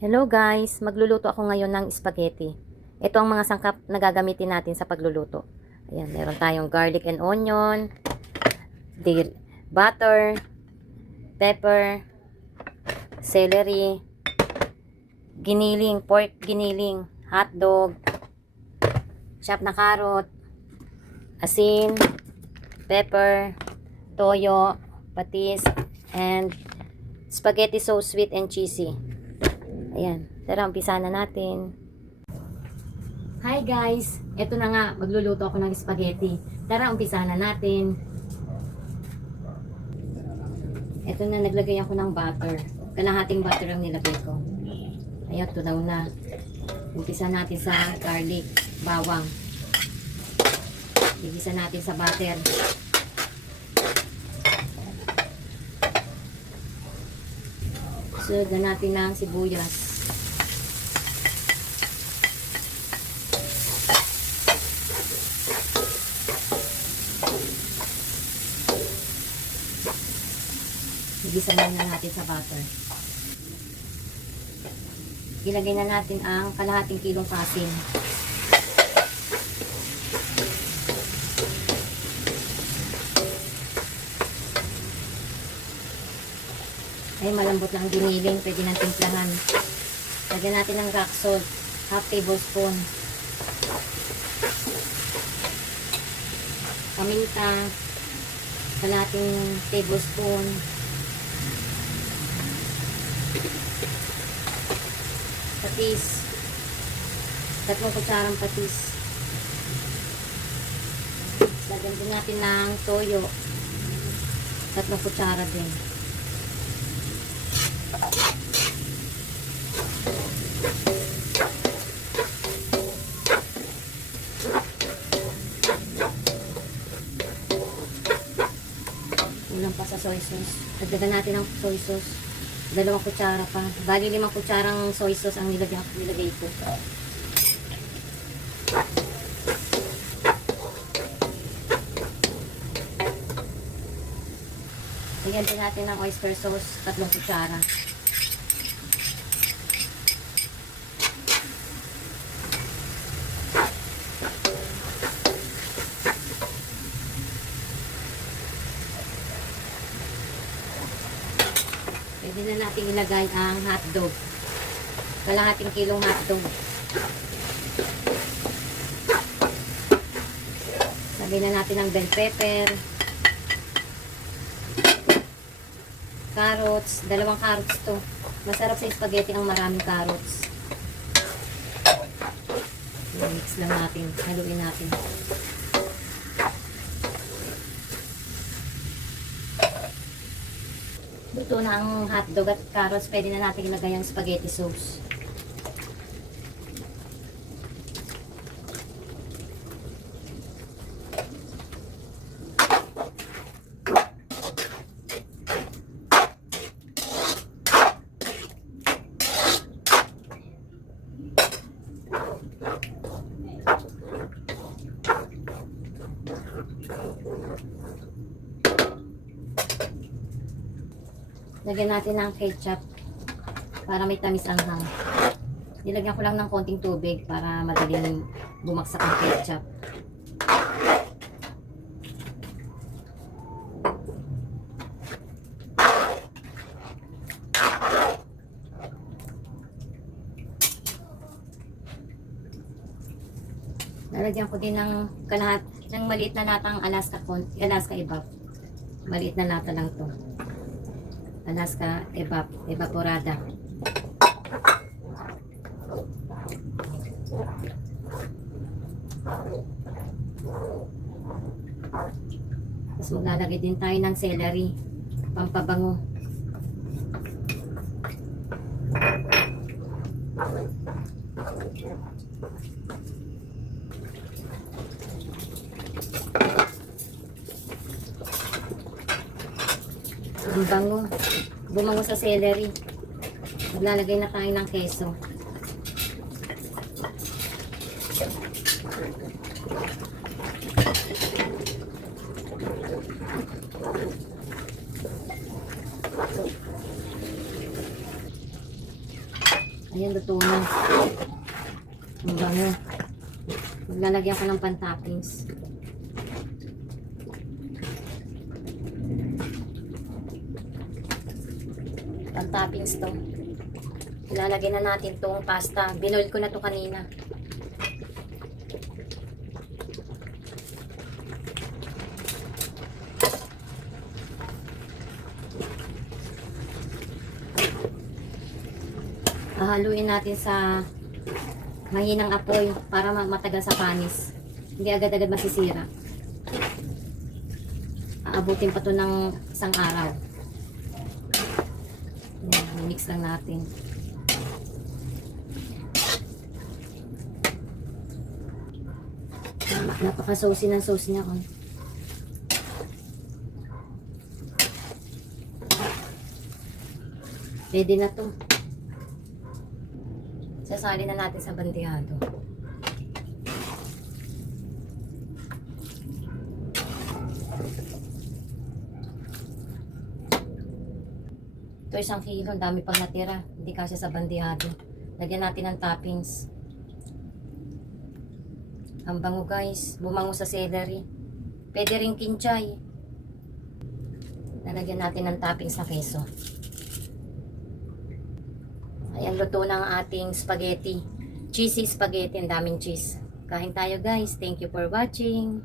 Hello guys, magluluto ako ngayon ng spaghetti. Ito ang mga sangkap na gagamitin natin sa pagluluto. Ayan, meron tayong garlic and onion, butter, pepper, celery, giniling, pork giniling, hotdog, chopped na carrot, asin, pepper, toyo, patis, and spaghetti sauce sweet and cheesy. Ayan, tara, umpisa na natin. Hi guys, eto na nga, magluluto ako ng spaghetti. Tara, umpisa na natin. Eto na, naglagay ako ng butter. Kalahating butter ang nilagay ko. Ayan, tunaw na. Umpisa natin sa garlic, bawang. Igisa natin sa butter. Sunod na natin ng sibuyas. Igisa na natin sa butter. Ilagay na natin ang kalahating kilong asin. Ay, malambot lang giniling, pwede nang timplahan. Lagyan natin ng rock salt, half tablespoon. Paminta, kalahating tablespoon. Patis, 3 kutsarang patis. Lagyan din natin ng toyo, 3 kutsara din. Kulang pa sa soy sauce. Dagdagan natin ng soy sauce. 2 kutsara pa. Bali 5 kutsarang soy sauce ang nilagay ko. Lagyan din natin ng oyster sauce, 3 kutsara. Pwede na natin ilagay ang hotdog. Kalahating kilong hotdog. Lagyan na natin ang bell pepper. Carrots. 2 carrots to. Masarap sa spaghetti ang maraming carrots. Mix lang natin. Haluin natin. Luto na ang hotdog at carrots. Pwede na natin ilagay ang spaghetti sauce. Lagyan natin ng ketchup para may tamis ang hang. Nilagyan ko lang ng konting tubig para madaling bumagsak ang ketchup. Lalagyan ko din ng maliit na latang Alaska evap. Maliit na lata lang to. Alaska evaporada. Tapos maglalagay din tayo ng celery, pampabango. Ang bango. Bumango sa celery. Maglalagay na tayo ng keso. Ayan, luto na. Ang bango. Maglalagyan ko ng pan-toppings. Pan-toppings to. Ilalagay na natin tong pasta. Binoil ko na to kanina. Haluin natin sa mahinang apoy para matagal sa panis. Hindi agad-agad masisira. Aabutin pa to ng isang araw. Yan, mix lang natin. Napaka-saucy ng sauce niya. Ready na to. Sasali na natin sa bandihado. Ito 1 kilo, dami pang natira. Hindi kasi sa bandihado. Lagyan natin ng toppings. Ang bango guys. Bumango sa celery. Pwede rin kinchay. Nalagyan natin ng toppings sa keso. Ayan, luto na ang ating spaghetti. Cheesy spaghetti. Ang daming cheese. Kain tayo guys. Thank you for watching.